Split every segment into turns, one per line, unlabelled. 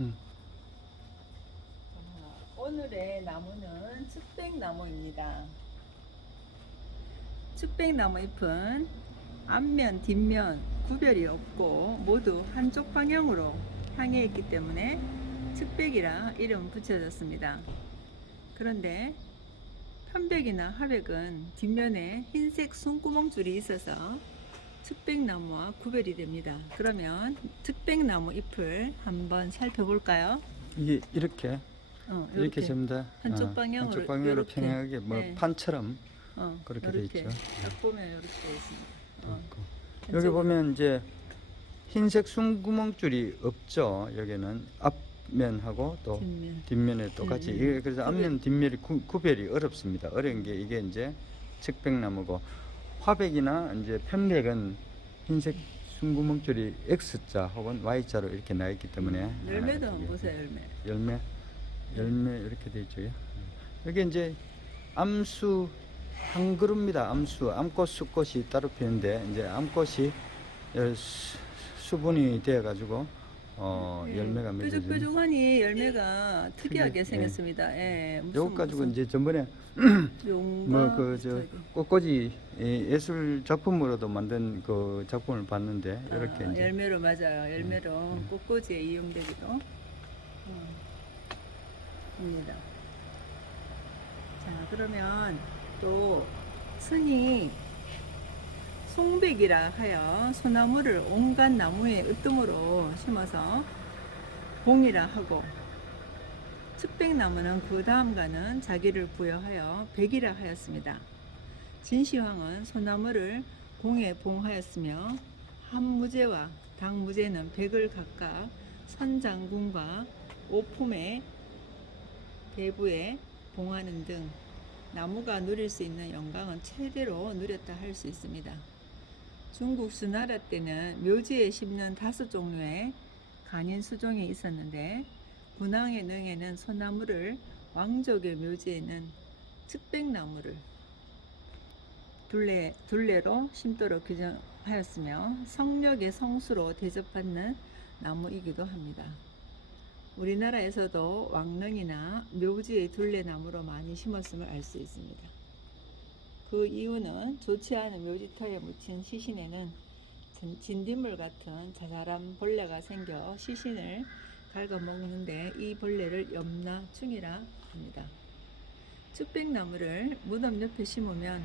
음.
자, 오늘의 나무는 측백나무입니다. 측백나무 잎은 앞면, 뒷면 구별이 없고 모두 한쪽 방향으로 향해 있기 때문에 측백이라 이름 붙여졌습니다. 그런데 편백이나 하백은 뒷면에 흰색 숨구멍줄이 있어서 측백나무와 구별이 됩니다. 그러면 측백나무 잎을 한번 살펴볼까요?
이게 이렇게
어,
이렇게 전부 다
한쪽
어,
방향으로
한쪽 방향으로
이렇게.
평행하게 뭐
네.
판처럼
어,
그렇게 돼
이렇게
있죠.
딱 보면 이렇게 돼 있습니다. 어. 한쪽-
여기 보면 이제 흰색 숨구멍줄이 없죠. 여기는 앞면하고 또
뒷면.
뒷면에 똑같이
음,
이게 그래서. 앞면 뒷면이 구, 구별이 어렵습니다. 어려운 게 이게 이제 측백나무고 화백이나 이제 편백은 흰색 숨구멍줄이 X자 혹은 Y자로 이렇게 나 있기 때문에
열매도 한번 보세요, 열매.
열매 열매 이렇게 돼 있죠. 여기 이제 암수 한 그루입니다. 암수 암꽃 수꽃이 따로 피는데 이제 암꽃이 수분이 되어 가지고 어
예,
열매가 맺어지는
뾰족뾰족하니 열매가 특이하게
특이- 예.
생겼습니다. 예. 무슨-
요거 가지고
무슨
이제 전번에
용과
뭐 그저
비슷하게.
꽃꽂이 예, 예술 작품으로도 만든 그 작품을 봤는데 이렇게
아,
이제
열매로 맞아요. 열매로
음.
꽃꽂이에 이용되기도 음, 합니다. 자, 그러면 또 순이 송백이라 하여 소나무를 온갖 나무에 으뜸으로 심어서 봉이라 하고 측백나무는 그 다음과는 자기를 부여하여 백이라 하였습니다. 진시황은 소나무를 공에 봉하였으며 한무제와 당무제는 백을 각각 선장군과 오품의 대부에 봉하는 등 나무가 누릴 수 있는 영광은 최대로 누렸다 할 수 있습니다. 중국 수나라 때는 묘지에 심는 다섯 종류의 간인 수종이 있었는데 군왕의 능에는 소나무를 왕족의 묘지에는 측백나무를 둘레, 둘레로 심도록 규정하였으며 성력의 성수로 대접받는 나무이기도 합니다. 우리나라에서도 왕릉이나 묘지의 둘레나무로 많이 심었음을 알 수 있습니다. 그 이유는 좋지 않은 묘지터에 묻힌 시신에는 진- 진딧물 같은 자잘한 벌레가 생겨 시신을 갉아먹는데 이 벌레를 염라충이라 합니다. 측백나무를 무덤 옆에 심으면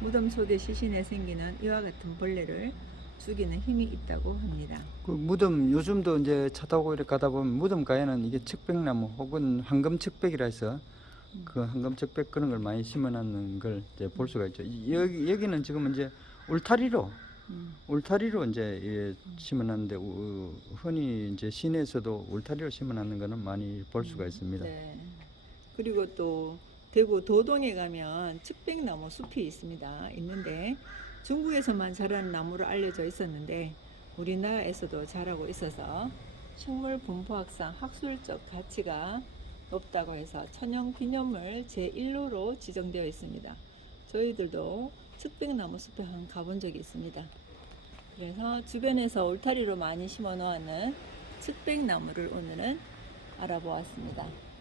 무덤 속의 시신에 생기는 이와 같은 벌레를 죽이는 힘이 있다고 합니다.
그 무덤 요즘도 이제 차 타고 이렇게 가다 보면 무덤가에는 이게 측백나무 혹은 황금 측백이라 해서 그 황금 측백 그런 걸 많이 심어놨는 걸 이제 볼 수가 있죠. 이- 여기 여기는 지금 이제 울타리로
음,
울타리로 이제 예, 심어놨는데 우- 흔히 이제 시내에서도 울타리로 심어놨는 거는 많이 볼 수가 있습니다.
네. 그리고 또 대구 도동에 가면 측백나무 숲이 있습니다. 있는데 중국에서만 자라는 나무로 알려져 있었는데 우리나라에서도 자라고 있어서 식물 분포학상 학술적 가치가 높다고 해서 천연 기념물 제1호로 지정되어 있습니다. 저희들도 측백나무 숲에 한 가본 적이 있습니다. 그래서 주변에서 울타리로 많이 심어 놓았는 측백나무를 오늘은 알아보았습니다.